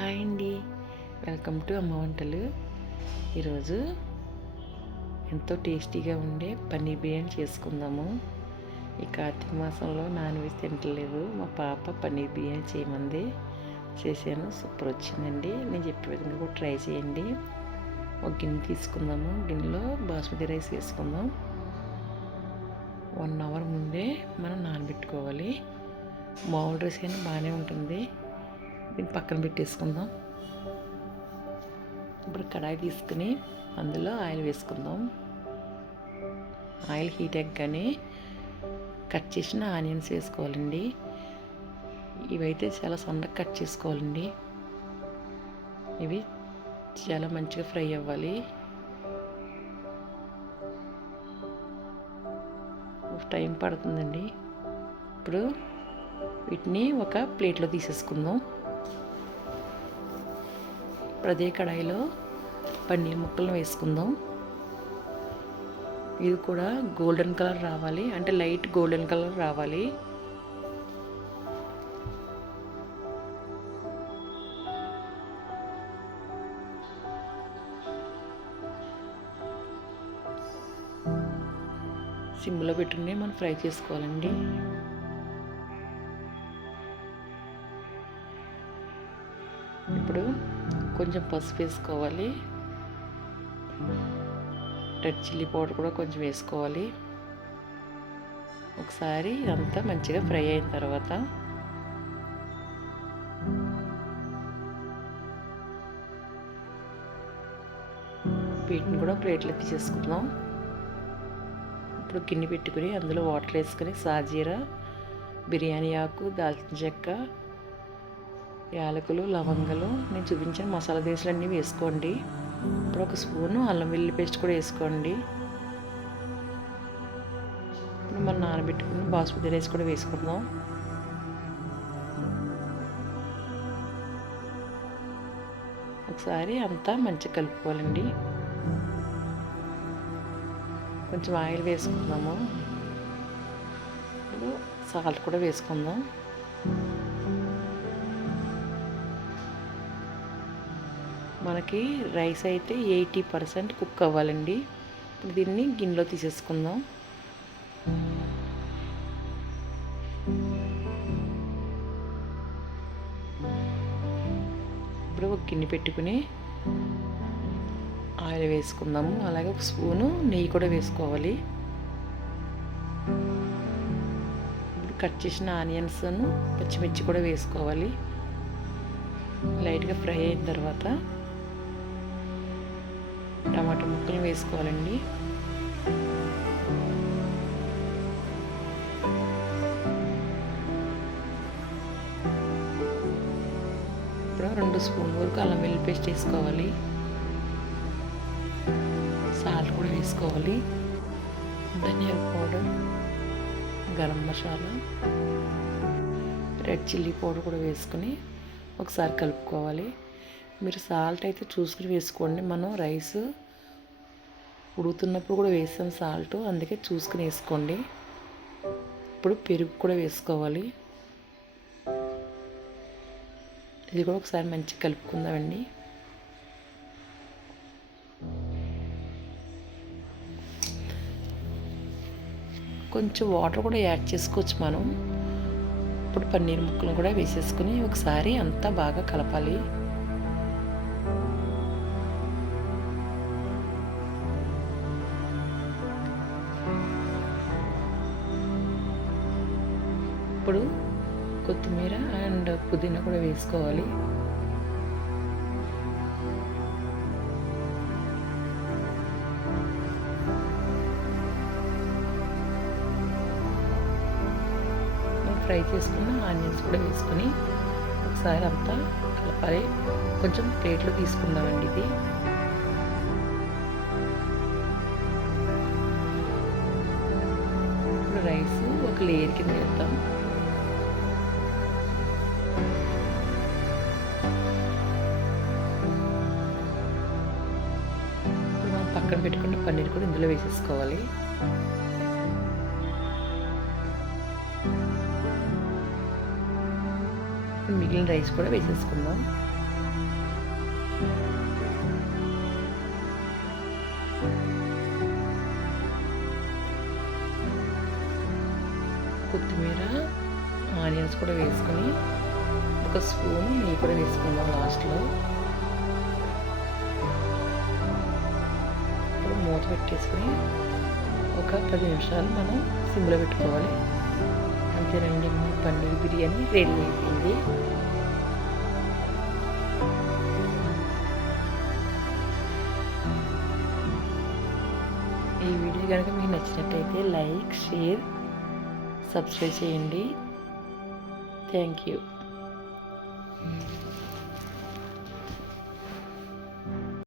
Hi అండి. Welcome to అమ్మ వంటలు. ఈరోజు ఎంతో టేస్టీగా ఉండే పన్నీర్ బిర్యానీ చేసుకుందాము. ఈ కార్తీక మాసంలో నాన్ వెజ్ తింటలేదు మా పాప పన్నీర్ బిర్యానీ చేయమంది. చేశాను. సూపర్ వచ్చిందండి. నేను చెప్పే విధంగా కూడా ట్రై చేయండి. ఒక గిన్నె తీసుకుందాము. గిన్నెలో బాస్మతి రైస్ వేసుకుందాం. వన్ అవర్ ముందే మనం నానబెట్టుకోవాలి. మామూలు రైస్ అయినా బాగానే ఉంటుంది. దీన్ని పక్కన పెట్టేసుకుందాం. ఇప్పుడు కడాయి తీసుకుని అందులో ఆయిల్ వేసుకుందాం. ఆయిల్ హీట్ ఎక్కగానే కట్ చేసిన ఆనియన్స్ వేసుకోవాలండి. ఇవైతే చాలా సన్నగా కట్ చేసుకోవాలండి. ఇవి చాలా మంచిగా ఫ్రై అవ్వాలి. టైం పడుతుందండి. ఇప్పుడు వీటిని ఒక ప్లేట్లో తీసేసుకుందాం. ఇప్పుడు అదే కడాయిలో పన్నీర్ ముక్కలను వేసుకుందాం. ఇది కూడా గోల్డెన్ కలర్ రావాలి. అంటే లైట్ గోల్డెన్ కలర్ రావాలి. సిమ్లో పెట్టుకుని మనం ఫ్రై చేసుకోవాలండి. ఇప్పుడు కొంచెం పసుపు వేసుకోవాలి. రెడ్ చిల్లీ పౌడర్ కూడా కొంచెం వేసుకోవాలి. ఒకసారి ఇదంతా మంచిగా ఫ్రై అయిన తర్వాత వీటిని కూడా ప్లేట్లో తీసేసుకుందాం. ఇప్పుడు గిన్నె పెట్టుకుని అందులో వాటర్ వేసుకుని సాజీరా బిర్యానీ ఆకు దాల్చిన చెక్క యాలకులు లవంగలు. నేను చూపించిన మసాలా దినుసులు అన్నీ వేసుకోండి. ఇప్పుడు ఒక స్పూను అల్లం వెల్లుల్లి పేస్ట్ కూడా వేసుకోండి. ఇప్పుడు మనం నానబెట్టుకుని బాస్మతి రైస్ కూడా వేసుకుందాం. ఒకసారి అంతా మంచిగా కలుపుకోవాలండి. కొంచెం ఆయిల్ వేసుకుందాము. ఇప్పుడు సాల్ట్ కూడా వేసుకుందాం. మనకి రైస్ అయితే ఎయిటీ పర్సెంట్ కుక్ అవ్వాలండి. ఇప్పుడు దీన్ని గిన్నెలో తీసేసుకుందాం. ఇప్పుడు ఒక గిన్నె పెట్టుకుని ఆయిల్ వేసుకుందాము. అలాగే ఒక స్పూను నెయ్యి కూడా వేసుకోవాలి. ఇప్పుడు కట్ చేసిన ఆనియన్స్ను పచ్చిమిర్చి కూడా వేసుకోవాలి. లైట్గా ఫ్రై అయిన తర్వాత వేసుకోవాలండి. ఇప్పుడు రెండు స్పూన్ వరకు అల్లం వెల్లుల్లి పేస్ట్ వేసుకోవాలి. సాల్ట్ కూడా వేసుకోవాలి. ధనియాల powder garam masala red chilli powder కూడా వేసుకుని ఒకసారి కలుపుకోవాలి. మీరు సాల్ట్ అయితే చూసుకుని వేసుకోండి. మనం రైస్ ఉడుకుతున్నప్పుడు కూడా వేసాం సాల్ట్ అందుకే చూసుకుని వేసుకోండి. ఇప్పుడు పెరుగు కూడా వేసుకోవాలి. ఇది కూడా ఒకసారి మంచిగా కలుపుకుందామండి. కొంచెం వాటర్ కూడా యాడ్ చేసుకోవచ్చు మనం. ఇప్పుడు పన్నీర్ ముక్కలు కూడా వేసేసుకుని ఒకసారి అంతా బాగా కలపాలి. ఇప్పుడు కొత్తిమీర అండ్ పుదీనా కూడా వేసుకోవాలి. ఫ్రై చేసుకున్న ఆనియన్స్ కూడా వేసుకొని ఒకసారి అంతా కలపాలి. కొంచెం ప్లేట్లో తీసుకుందామండి ఇది. ఇప్పుడు రైస్ ఒక లేయర్ కింద వేద్దాం. మనం పక్కన పెట్టుకున్న పన్నీర్ కూడా ఇందులో వేసేసుకోవాలి. మిగిలిన రైస్ కూడా వేసేసుకుందాం. కొత్తిమీర ఆనియన్స్ కూడా వేసుకొని ఒక స్పూన్ నెయ్యి కూడా వేసుకుందాం లాస్ట్లో. మూత పెట్టేసుకుని ఒక పది నిమిషాలు మనం సిమ్లో పెట్టుకోవాలి. అంతేనండి మన పన్నీర్ బిర్యానీ రెడీ అయిపోయింది. ఈ వీడియో కనుక మీకు నచ్చినట్టయితే లైక్ షేర్ సబ్స్క్రైబ్ చేయండి. Thank you.